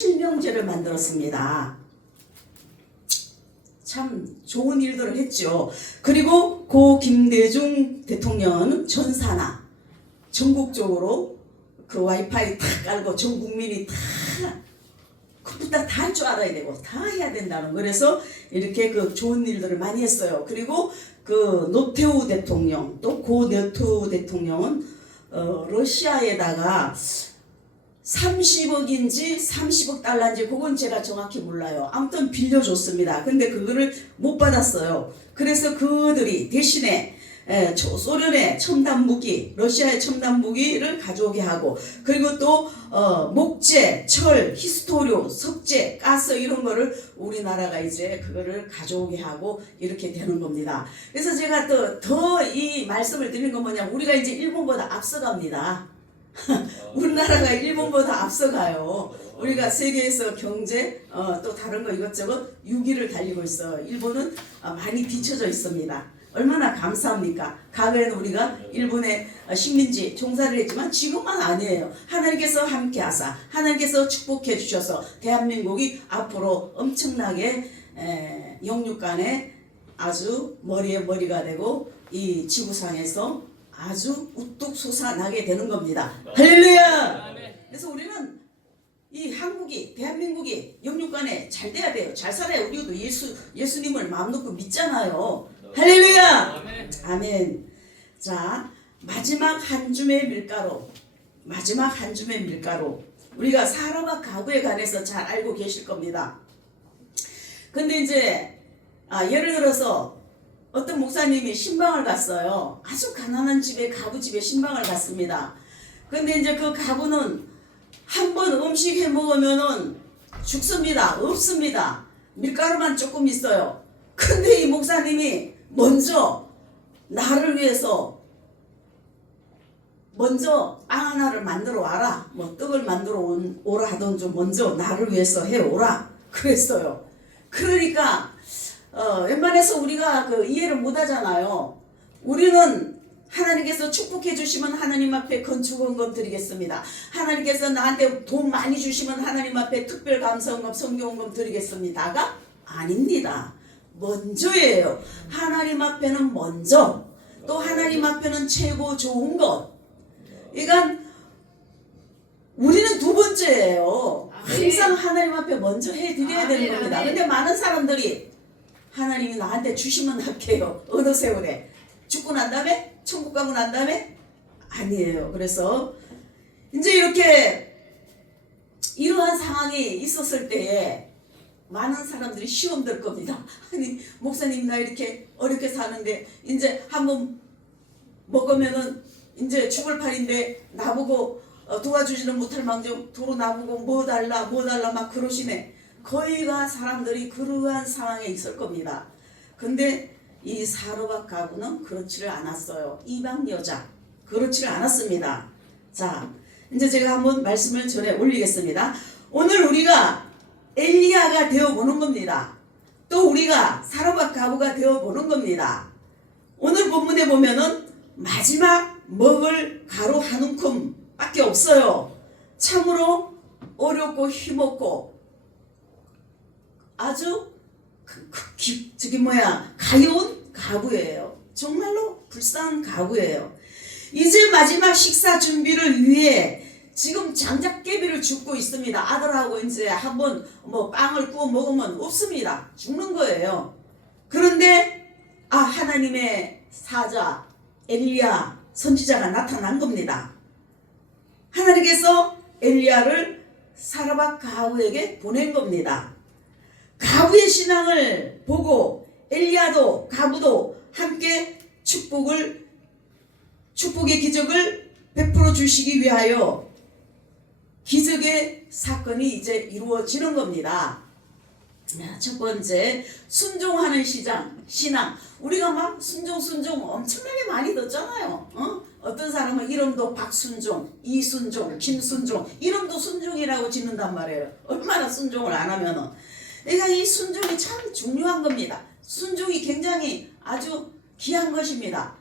실명제를 만들었습니다. 참 좋은 일들을 했죠. 그리고 고 김대중 대통령은 전사나 전국적으로 그 와이파이 다 깔고 전 국민이 다 컴퓨터 다 할 줄 알아야 되고 다 해야 된다는, 그래서 이렇게 그 좋은 일들을 많이 했어요. 그리고 그 노태우 대통령, 또 고 노태우 대통령은 러시아에다가 30억인지 30억 달러인지 그건 제가 정확히 몰라요. 아무튼 빌려줬습니다. 근데 그거를 못 받았어요. 그래서 그들이 대신에 소련의 첨단 무기, 러시아의 첨단 무기를 가져오게 하고, 그리고 또 목재, 철, 히스토류, 석재, 가스 이런 거를 우리나라가 이제 그거를 가져오게 하고 이렇게 되는 겁니다. 그래서 제가 더 이 말씀을 드리는 건 뭐냐, 우리가 이제 일본보다 앞서갑니다. 우리나라가 일본보다 앞서가요. 우리가 세계에서 경제 또 다른 거 이것저것 6위를 달리고 있어요. 일본은 많이 뒤쳐져 있습니다. 얼마나 감사합니까? 과거에는 우리가 일본의 식민지 종사를 했지만 지금만 아니에요. 하나님께서 함께 하사, 하나님께서 축복해 주셔서 대한민국이 앞으로 엄청나게 영육간에 아주 머리에 머리가 되고 이 지구상에서 아주 우뚝 솟아나게 되는 겁니다. 할렐루야! 그래서 우리는 이 한국이, 대한민국이 영육간에 잘 돼야 돼요. 잘 살아야 우리도 예수님을 마음 놓고 믿잖아요. 할렐루야! 아멘. 자, 마지막 한 줌의 밀가루. 마지막 한 줌의 밀가루. 우리가 사람과 가구에 관해서 잘 알고 계실 겁니다. 근데 이제 예를 들어서 어떤 목사님이 신방을 갔어요. 아주 가난한 집에, 가부집에 신방을 갔습니다. 근데 이제 그 가부는 한 번 음식 해 먹으면은 죽습니다. 없습니다. 밀가루만 조금 있어요. 근데 이 목사님이 먼저 나를 위해서 먼저 빵 하나를 만들어 와라. 뭐 떡을 만들어 오라 하던 좀 먼저 나를 위해서 해 오라. 그랬어요. 그러니까 웬만해서 우리가 그 이해를 못 하잖아요. 우리는 하나님께서 축복해 주시면 하나님 앞에 건축원금 드리겠습니다. 하나님께서 나한테 돈 많이 주시면 하나님 앞에 특별 감사원금, 성경원금 드리겠습니다가 아닙니다. 먼저예요. 하나님 앞에는 먼저, 또 하나님 앞에는 최고 좋은 것. 그러니까 우리는 두 번째예요. 항상 하나님 앞에 먼저 해드려야 되는 겁니다. 근데 많은 사람들이 하나님이 나한테 주시면 할게요. 어느 세월에 죽고 난 다음에, 천국 가고 난 다음에 아니에요. 그래서 이제 이렇게 이러한 상황이 있었을 때에 많은 사람들이 시험 들 겁니다. 아니 목사님 나 이렇게 어렵게 사는데 이제 한번 먹으면은 이제 죽을 판인데 나보고 도와주지는 못할 망정 도로 나보고 뭐 달라 막 그러시네. 거의가 사람들이 그러한 상황에 있을 겁니다. 근데 이 사로박 가부는 그렇지를 않았어요. 이방 여자 그렇지를 않았습니다. 자, 이제 제가 한번 말씀을 전해 올리겠습니다. 오늘 우리가 엘리야가 되어 보는 겁니다. 또 우리가 사로박 가부가 되어 보는 겁니다. 오늘 본문에 보면은 마지막 먹을 가루 한 움큼 밖에 없어요. 참으로 어렵고 힘없고 아주 가여운 가부예요. 정말로 불쌍한 가부예요. 이제 마지막 식사 준비를 위해 지금 장작개비를 줍고 있습니다. 아들하고 이제 한번 뭐 빵을 구워 먹으면 없습니다. 죽는 거예요. 그런데 하나님의 사자 엘리야 선지자가 나타난 겁니다. 하나님께서 엘리야를 사라박 가부에게 보낸 겁니다. 가부의 신앙을 보고 엘리야도 가부도 함께 축복의 기적을 베풀어 주시기 위하여 기적의 사건이 이제 이루어지는 겁니다. 첫 번째, 순종하는 신앙. 우리가 막 순종 엄청나게 많이 듣잖아요. 어떤 사람은 이름도 박순종, 이순종, 김순종, 이름도 순종이라고 짓는단 말이에요. 얼마나 순종을 안 하면은. 그러니까 이 순종이 참 중요한 겁니다. 순종이 굉장히 아주 귀한 것입니다.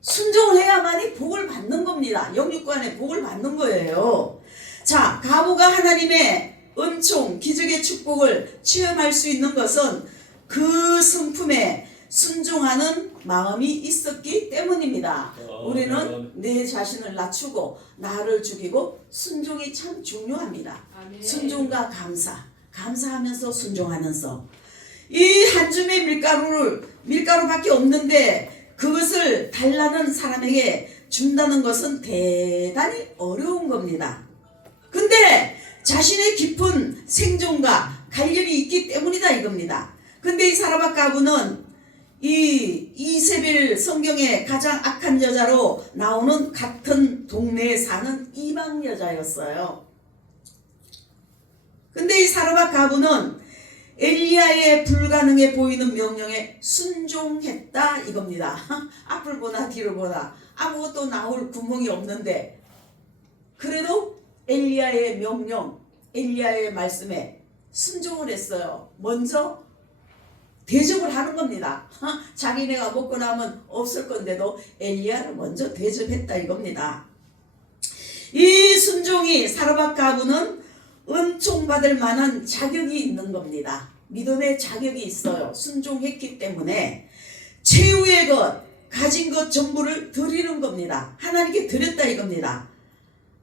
순종을 해야만이 복을 받는 겁니다. 영육간에 복을 받는 거예요. 자, 가부가 하나님의 은총, 기적의 축복을 체험할 수 있는 것은 그 성품에 순종하는 마음이 있었기 때문입니다. 우리는 내 자신을 낮추고 나를 죽이고 순종이 참 중요합니다. 순종과 감사하면서 순종하면서 이 한 줌의 밀가루밖에 없는데 그것을 달라는 사람에게 준다는 것은 대단히 어려운 겁니다. 근데 자신의 깊은 생존과 관련이 있기 때문이다 이겁니다. 근데 이 사라밧 과부는 이 이세벨 성경에 가장 악한 여자로 나오는 같은 동네에 사는 이방 여자였어요. 근데 이 사라밧 과부는 엘리야의 불가능해 보이는 명령에 순종했다 이겁니다. 앞을 보나 뒤를 보나 아무것도 나올 구멍이 없는데 그래도 엘리야의 명령, 엘리야의 말씀에 순종을 했어요. 먼저 대접을 하는 겁니다. 자기네가 먹고 나면 없을 건데도 엘리야를 먼저 대접했다 이겁니다. 이 순종이 사라밧 과부는 은총받을 만한 자격이 있는 겁니다. 믿음의 자격이 있어요. 순종했기 때문에 최후의 것, 가진 것 전부를 드리는 겁니다. 하나님께 드렸다 이겁니다.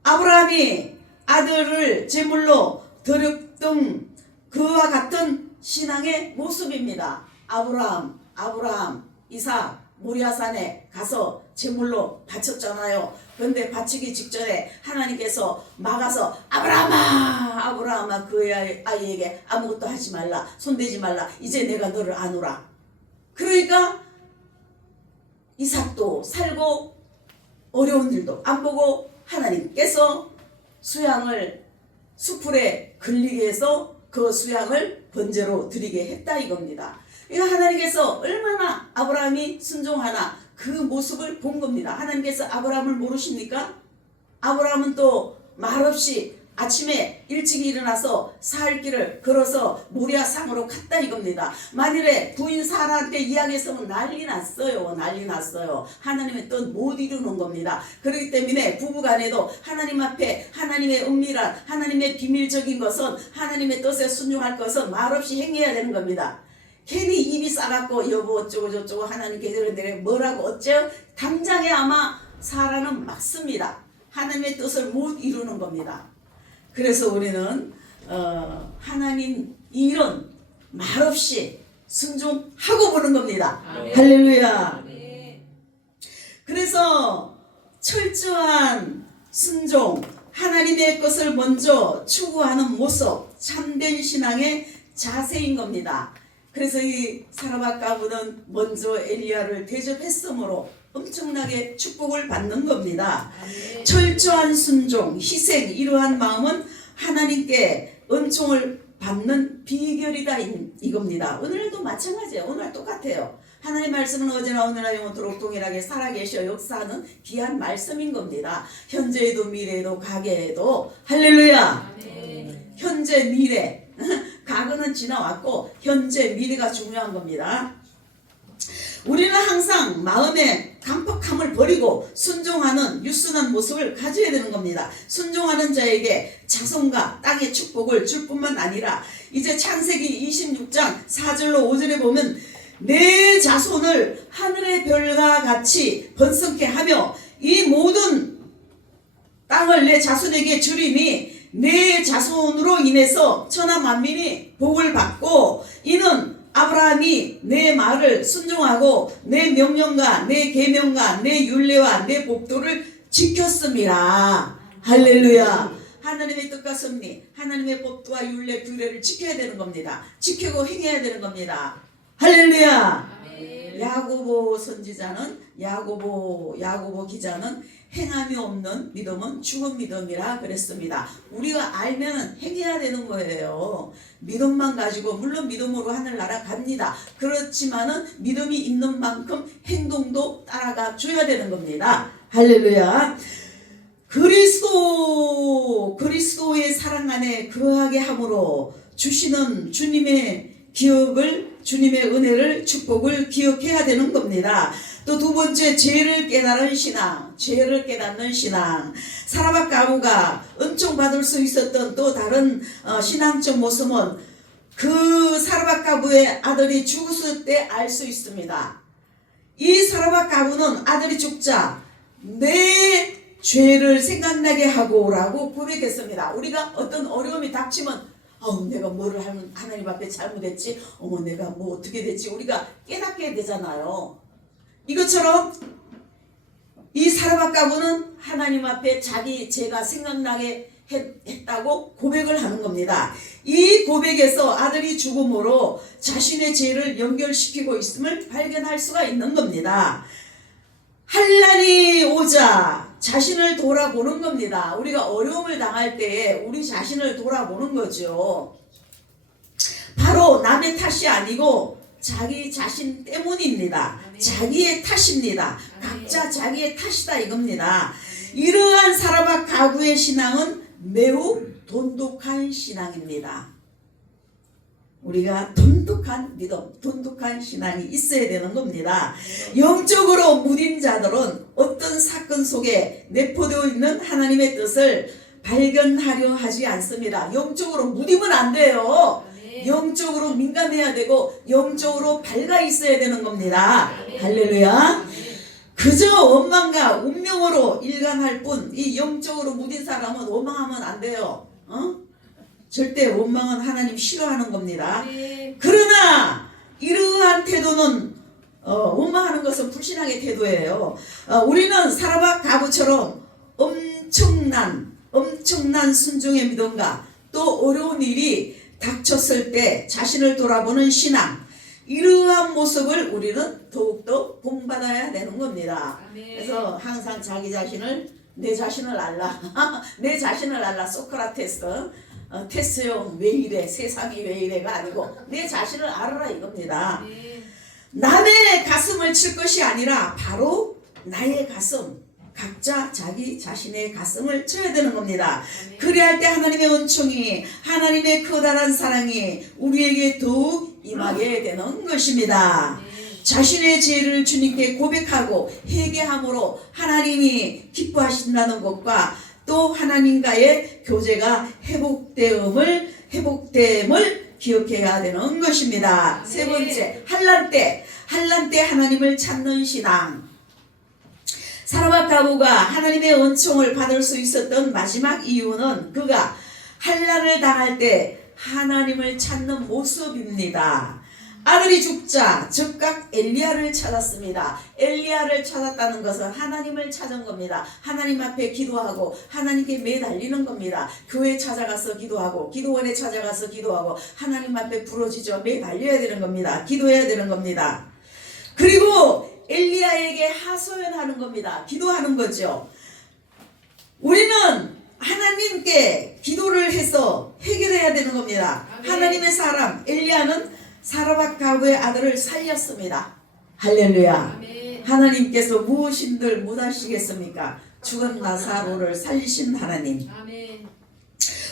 아브라함이 아들을 제물로 드렸던 그와 같은 신앙의 모습입니다. 아브라함, 이삭, 모리아산에 가서 제물로 바쳤잖아요. 그런데 바치기 직전에 하나님께서 막아서 아브라함아 그 아이에게 아무것도 하지 말라, 손대지 말라, 이제 내가 너를 아노라. 그러니까 이삭도 살고 어려운 일도 안 보고 하나님께서 수양을 수풀에 걸리게 해서 그 수양을 번제로 드리게 했다 이겁니다. 그러니까 하나님께서 얼마나 아브라함이 순종하나 그 모습을 본 겁니다. 하나님께서 아브라함을 모르십니까? 아브라함은 또 말없이 아침에 일찍 일어나서 사흘 길을 걸어서 모리아 산으로 갔다 이겁니다. 만일에 부인 사라한테 이야기했으면 난리 났어요. 하나님의 뜻 못 이루는 겁니다. 그렇기 때문에 부부간에도 하나님 앞에 하나님의 은밀한 하나님의 비밀적인 것은 하나님의 뜻에 순종할 것은 말없이 행해야 되는 겁니다. 괜히 입이 싸갖고 여보 어쩌고 저쩌고 하나님께 이러는데 뭐라고 어째요? 당장에 아마 사라는 맞습니다. 하나님의 뜻을 못 이루는 겁니다. 그래서 우리는 하나님 일은 말없이 순종하고 보는 겁니다. 할렐루야. 그래서 철저한 순종, 하나님의 것을 먼저 추구하는 모습, 참된 신앙의 자세인 겁니다. 그래서 이 사라밧 과부는 먼저 엘리야를 대접했으므로 엄청나게 축복을 받는 겁니다. 철저한 순종, 희생, 이러한 마음은 하나님께 은총을 받는 비결이다 이겁니다. 오늘도 마찬가지예요. 오늘 똑같아요. 하나님 말씀은 어제나 오늘나 영원토록 동일하게 살아계셔 역사하는 귀한 말씀인 겁니다. 현재에도 미래에도 가계에도 할렐루야. 현재 미래 과거는 지나왔고 현재 미래가 중요한 겁니다. 우리는 항상 마음의 강팍함을 버리고 순종하는 유순한 모습을 가져야 되는 겁니다. 순종하는 자에게 자손과 땅의 축복을 줄 뿐만 아니라 이제 창세기 26장 4절로 5절에 보면 내 자손을 하늘의 별과 같이 번성케 하며 이 모든 땅을 내 자손에게 주리니 내 자손으로 인해서 천하 만민이 복을 받고 이는 아브라함이 내 말을 순종하고 내 명령과 내 계명과 내 율례와 내 법도를 지켰습니다. 할렐루야. 하나님의 뜻과 섭리, 하나님의 법도와 율례, 규례를 지켜야 되는 겁니다. 지키고 행해야 되는 겁니다. 할렐루야. 야고보 선지자는 야고보 기자는 행함이 없는 믿음은 죽은 믿음이라 그랬습니다. 우리가 알면 행해야 되는 거예요. 믿음만 가지고 물론 믿음으로 하늘나라 갑니다. 그렇지만은 믿음이 있는 만큼 행동도 따라가 줘야 되는 겁니다. 할렐루야. 그리스도의 사랑 안에 거하게 함으로 주시는 주님의 기억을 주님의 은혜를 축복을 기억해야 되는 겁니다. 또 두 번째 죄를 깨달은 신앙, 죄를 깨닫는 신앙. 사라밧 가부가 은총 받을 수 있었던 또 다른 신앙적 모습은 그 사라밧 가부의 아들이 죽었을 때 알 수 있습니다. 이 사라밧 가부는 아들이 죽자 내 죄를 생각나게 하고라고 고백했습니다. 우리가 어떤 어려움이 닥치면 내가 뭐를 하면 하나님 앞에 잘못했지, 내가 뭐 어떻게 됐지, 우리가 깨닫게 되잖아요. 이것처럼 이 사라밧 가부는 하나님 앞에 자기 죄가 생각나게 했다고 고백을 하는 겁니다. 이 고백에서 아들이 죽음으로 자신의 죄를 연결시키고 있음을 발견할 수가 있는 겁니다. 환난이 오자 자신을 돌아보는 겁니다. 우리가 어려움을 당할 때에 우리 자신을 돌아보는 거죠. 바로 남의 탓이 아니고 자기 자신 때문입니다. 자기의 탓입니다. 각자 자기의 탓이다 이겁니다. 이러한 사라밧 가부의 신앙은 매우 돈독한 신앙입니다. 우리가 돈독한 믿음, 돈독한 신앙이 있어야 되는 겁니다. 영적으로 무딘 자들은 어떤 사건 속에 내포되어 있는 하나님의 뜻을 발견하려 하지 않습니다. 영적으로 무디면 안 돼요. 영적으로 민감해야 되고 영적으로 밝아 있어야 되는 겁니다. 할렐루야. 그저 원망과 운명으로 일관할 뿐 이 영적으로 무딘 사람은 원망하면 안 돼요. 절대 원망은 하나님 싫어하는 겁니다. 그러나 이러한 태도는 원망하는 것은 불신앙의 태도예요. 우리는 사라밧 가부처럼 엄청난 순종의 믿음과 또 어려운 일이 닥쳤을 때 자신을 돌아보는 신앙, 이러한 모습을 우리는 더욱더 본받아야 되는 겁니다. 그래서 항상 자기 자신을 내 자신을 알라 내 자신을 알라. 소크라테스 테스형 왜 이래 세상이 왜 이래가 아니고 내 자신을 알아라 이겁니다. 남의 가슴을 칠 것이 아니라 바로 나의 가슴, 각자 자기 자신의 가슴을 쳐야 되는 겁니다. 그래야 할 때 하나님의 은총이, 하나님의 커다란 사랑이 우리에게 더욱 임하게 되는 것입니다. 자신의 죄를 주님께 고백하고 회개함으로 하나님이 기뻐하신다는 것과 또 하나님과의 교제가 회복됨을 기억해야 되는 것입니다. 세 번째, 환난 때 하나님을 찾는 신앙. 사라밧 가부가 하나님의 은총을 받을 수 있었던 마지막 이유는 그가 환난을 당할 때 하나님을 찾는 모습입니다. 아들이 죽자 즉각 엘리야를 찾았습니다. 엘리야를 찾았다는 것은 하나님을 찾은 겁니다. 하나님 앞에 기도하고 하나님께 매달리는 겁니다. 교회 찾아가서 기도하고 기도원에 찾아가서 기도하고 하나님 앞에 부러지죠. 매달려야 되는 겁니다. 기도해야 되는 겁니다. 그리고 엘리야에게 하소연하는 겁니다. 기도하는 거죠. 우리는 하나님께 기도를 해서 해결해야 되는 겁니다. 하나님의 사람 엘리야는 사라밧 가부의 아들을 살렸습니다. 할렐루야. 하나님께서 무엇인들 못하시겠습니까? 죽은 나사로를 살리신 하나님.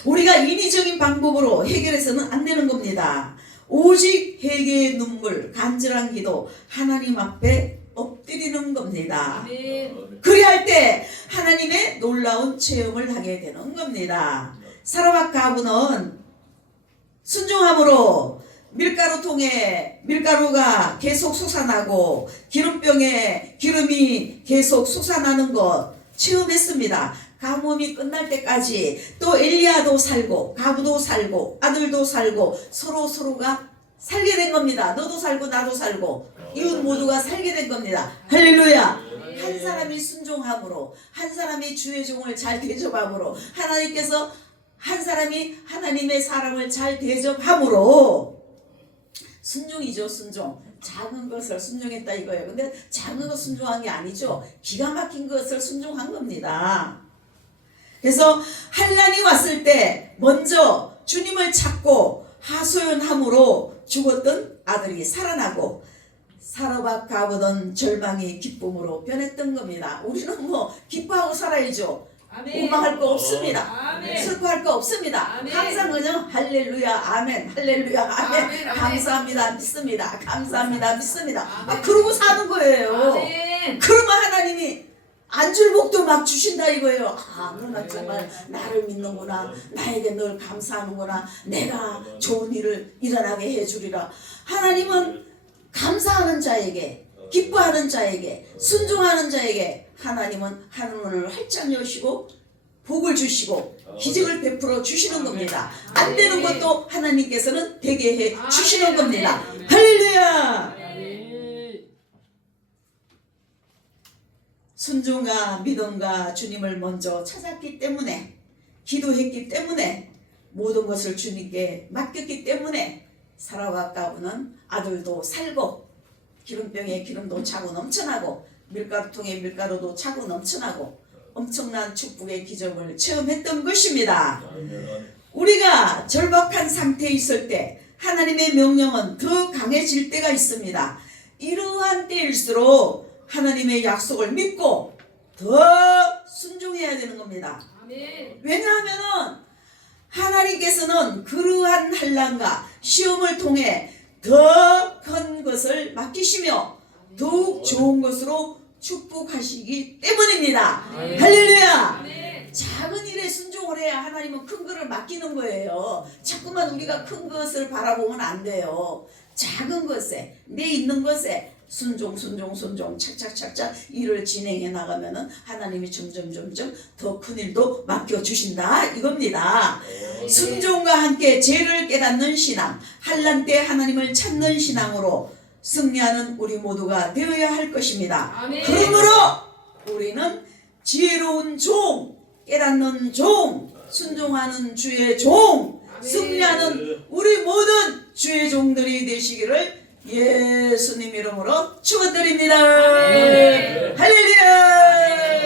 우리가 인위적인 방법으로 해결해서는 안 되는 겁니다. 오직 회개의 눈물, 간절한 기도, 하나님 앞에 엎드리는 겁니다. 그래야 할 때 하나님의 놀라운 체험을 하게 되는 겁니다. 사라밧 가부는 순종함으로 밀가루통에 밀가루가 계속 솟아나고 기름병에 기름이 계속 솟아나는 것 체험했습니다. 가뭄이 끝날 때까지. 또 엘리야도 살고 가부도 살고 아들도 살고 서로가 살게 된 겁니다. 너도 살고 나도 살고 이웃 모두가 살게 된 겁니다. 할렐루야. 한 사람이 순종함으로, 한 사람이 주의 종을 잘 대접함으로, 하나님께서 한 사람이 하나님의 사람을 잘 대접함으로, 순종이죠. 순종. 작은 것을 순종했다 이거예요. 근데 작은 것 순종한 게 아니죠. 기가 막힌 것을 순종한 겁니다. 그래서 환난이 왔을 때 먼저 주님을 찾고 하소연함으로 죽었던 아들이 살아나고 사라밧 가부는 절망이 기쁨으로 변했던 겁니다. 우리는 뭐 기뻐하고 살아야죠. 아멘. 원망할 거 없습니다. 아멘. 슬퍼할 거 없습니다. 아멘. 항상 그냥 할렐루야 아멘 할렐루야 아멘, 아멘, 아멘. 감사합니다 믿습니다 감사합니다 믿습니다 아멘. 그러고 사는 거예요. 아멘. 그러면 하나님이 안 줄 복도 막 주신다 이거예요. 아 너는 정말 나를 믿는구나. 나에게 늘 감사하는구나. 내가 좋은 일을 일어나게 해주리라. 하나님은 감사하는 자에게, 기뻐하는 자에게, 순종하는 자에게 하나님은 하늘문을 활짝 여시고 복을 주시고 기적을 베풀어 주시는 겁니다. 안 되는 것도 하나님께서는 되게 해 주시는 겁니다. 할렐루야. 순종과 믿음과 주님을 먼저 찾았기 때문에, 기도했기 때문에, 모든 것을 주님께 맡겼기 때문에 사라와 아들도 살고 기름병에 기름도 차고 넘쳐나고 밀가루통에 밀가루도 차고 넘쳐나고 엄청난 축복의 기적을 체험했던 것입니다. 우리가 절박한 상태에 있을 때 하나님의 명령은 더 강해질 때가 있습니다. 이러한 때일수록 하나님의 약속을 믿고 더 순종해야 되는 겁니다. 아멘. 왜냐하면 하나님께서는 그러한 환난과 시험을 통해 더 큰 것을 맡기시며 더욱 좋은 것으로 축복하시기 때문입니다. 아멘. 할렐루야. 아멘. 작은 일에 순종을 해야 하나님은 큰 것을 맡기는 거예요. 자꾸만 우리가 큰 것을 바라보면 안 돼요. 작은 것에, 내 있는 것에 순종 착착 일을 진행해 나가면은 하나님이 점점 더 큰 일도 맡겨주신다 이겁니다. 순종과 함께 죄를 깨닫는 신앙, 환난 때 하나님을 찾는 신앙으로 승리하는 우리 모두가 되어야 할 것입니다. 아멘. 그러므로 우리는 지혜로운 종, 깨닫는 종, 순종하는 주의 종, 아멘. 승리하는 우리 모든 주의 종들이 되시기를 예수님 이름으로 축원드립니다. 아멘. 할렐루야.